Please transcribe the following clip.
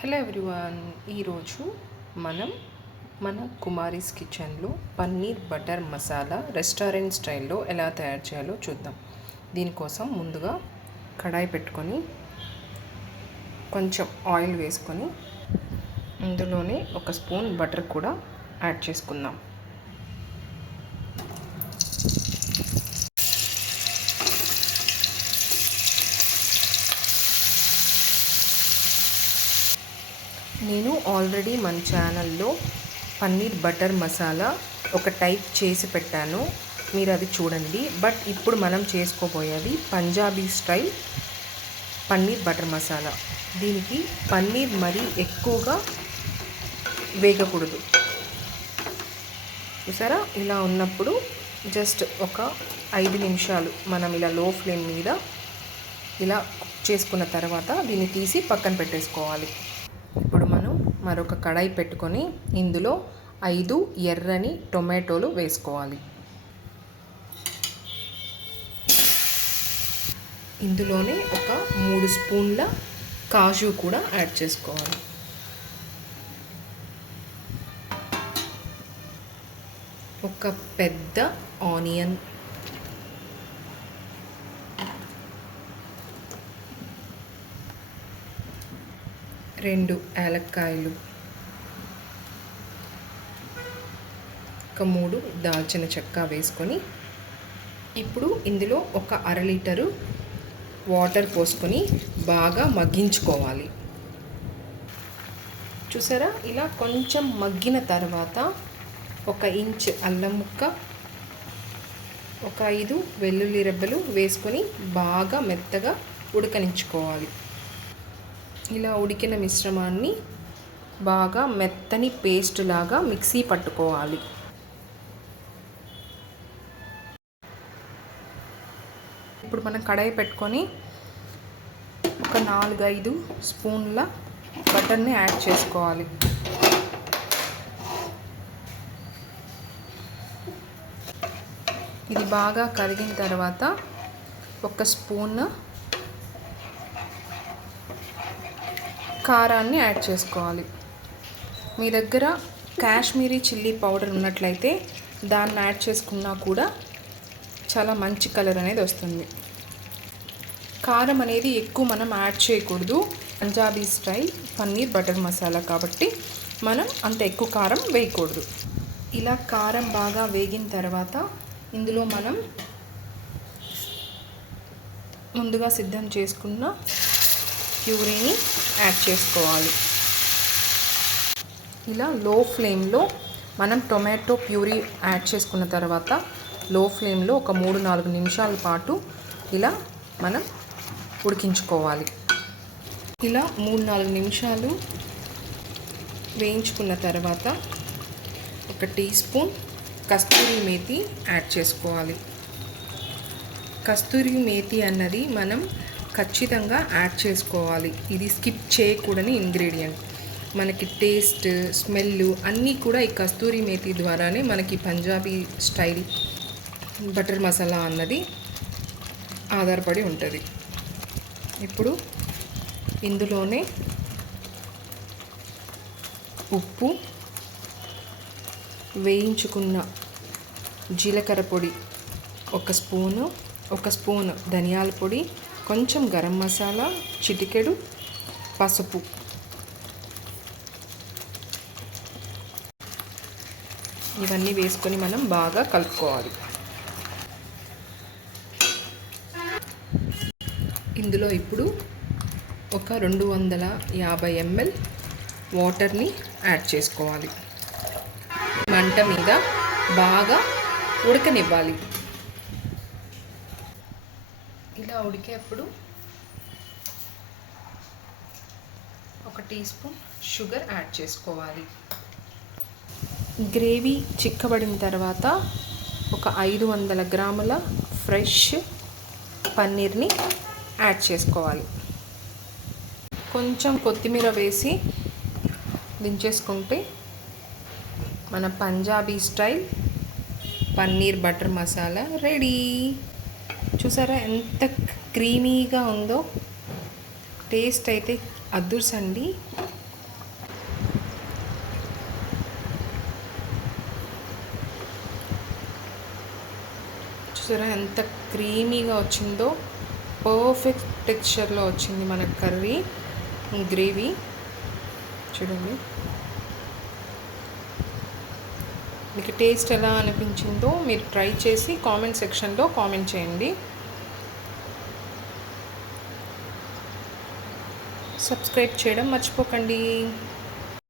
Hello everyone. ఈరోజు మనం మన కుమారీస్ కిచెన్లో పన్నీర్ బటర్ మసాలా రెస్టారెంట్ స్టైల్లో ఎలా తయారు చేయాలో చూద్దాం. దీనికోసం ముందుగా కడాయి పెట్టుకొని కొంచెం ఆయిల్ వేసుకొని ఇందులోనే ఒక స్పూన్ బటర్ కూడా యాడ్ చేసుకుందాం. నేను ఆల్రెడీ మన ఛానల్లో పన్నీర్ బటర్ మసాలా ఒక టైప్ చేసి పెట్టాను, మీరు అది చూడండి. బట్ ఇప్పుడు మనం చేసుకోబోయేది పంజాబీ స్టైల్ పన్నీర్ బటర్ మసాలా. దీనికి పన్నీర్ మరీ ఎక్కువగా వేగకూడదు. చూసారా, ఇలా ఉన్నప్పుడు జస్ట్ ఒక 5 నిమిషాలు మనం ఇలా లో ఫ్లేమ్ మీద ఇలా కుక్ చేసుకున్న తర్వాత దీన్ని తీసి పక్కన పెట్టేసుకోవాలి. ఇప్పుడు మనం మరొక కడాయి పెట్టుకొని ఇందులో 5 ఎర్రని టొమాటోలు వేసుకోవాలి. ఇందులోనే ఒక 3 స్పూన్ల కాజు కూడా యాడ్ చేసుకోవాలి. ఒక పెద్ద ఆనియన్, రెండు యాలక్కాయలు, ఒక 3 దాల్చిన చెక్క వేసుకొని ఇప్పుడు ఇందులో ఒక 1/2 లీటరు వాటర్ పోసుకొని బాగా మగ్గించుకోవాలి. చూసారా, ఇలా కొంచెం మగ్గిన తర్వాత 1 ఇంచ్ అల్లం ముక్క, ఒక 5 వెల్లుల్లి రెబ్బలు వేసుకొని బాగా మెత్తగా ఉడకనించుకోవాలి. ఇలా ఉడికిన మిశ్రమాన్ని బాగా మెత్తని పేస్ట్ లాగా మిక్సీ పట్టుకోవాలి. ఇప్పుడు మనం కడాయి పెట్టుకొని ఒక 4-5 స్పూన్ల బటర్ని యాడ్ చేసుకోవాలి. ఇది బాగా కరిగిన తర్వాత 1 స్పూన్ కారాన్ని యాడ్ చేసుకోవాలి. మీ దగ్గర కాశ్మీరీ చిల్లీ పౌడర్ ఉన్నట్లయితే దాన్ని యాడ్ చేసుకున్నా కూడా చాలా మంచి కలర్ అనేది వస్తుంది. కారం అనేది ఎక్కువ మనం యాడ్ చేయకూడదు, పంజాబీ స్టైల్ పన్నీర్ బటర్ మసాలా కాబట్టి మనం అంత ఎక్కువ కారం వేయకూడదు. ఇలా కారం బాగా వేగిన తర్వాత ఇందులో మనం ముందుగా సిద్ధం చేసుకున్న ప్యూరీని యాడ్ చేసుకోవాలి. ఇలా లో ఫ్లేమ్లో మనం టొమాటో ప్యూరీ యాడ్ చేసుకున్న తర్వాత లో ఫ్లేమ్లో ఒక 3-4 నిమిషాల పాటు ఇలా మనం ఉడికించుకోవాలి. ఇలా 3-4 నిమిషాలు వేయించుకున్న తర్వాత 1 టీ స్పూన్ కస్తూరి మేతి యాడ్ చేసుకోవాలి. కస్తూరి మేతి అన్నది మనం ఖచ్చితంగా యాడ్ చేసుకోవాలి. ఇది స్కిప్ చేయకూడని ఇంగ్రీడియంట్. మనకి టేస్ట్, స్మెల్ అన్నీ కూడా ఈ కస్తూరి మేతి ద్వారానే మనకి పంజాబీ స్టైల్ బటర్ మసాలా అన్నది ఆధారపడి ఉంటుంది. ఇప్పుడు ఇందులోనే ఉప్పు, వేయించుకున్న జీలకర్ర పొడి 1 స్పూను, 1 స్పూన్ ధనియాల పొడి, కొంచెం గరం మసాలా, చిటికెడు పసుపు, ఇవన్నీ వేసుకొని మనం బాగా కలుపుకోవాలి. ఇందులో ఇప్పుడు ఒక 250 ml వాటర్ని యాడ్ చేసుకోవాలి. మంట మీద బాగా ఉడకనివ్వాలి. ఇలా ఉడికేప్పుడు 1 టీ స్పూన్ షుగర్ యాడ్ చేసుకోవాలి. గ్రేవీ చిక్కబడిన తర్వాత ఒక 500 గ్రాముల ఫ్రెష్ పన్నీర్ని యాడ్ చేసుకోవాలి. కొంచెం కొత్తిమీర వేసి దించేసుకుంటే మన Punjabi style paneer butter masala ready. చూసారా ఎంత క్రీమీగా ఉందో, టేస్ట్ అయితే అద్దుర్సండి. చూసారా ఎంత క్రీమీగా వచ్చిందో, పర్ఫెక్ట్ టెక్స్చర్లో వచ్చింది మన కర్రీ గ్రేవీ. చూడండి, మీకు టేస్ట్ ఎలా అనిపించిందో మీరు ట్రై చేసి కామెంట్ సెక్షన్లో కామెంట్ చేయండి. సబ్స్క్రైబ్ చేయడం మర్చిపోకండి.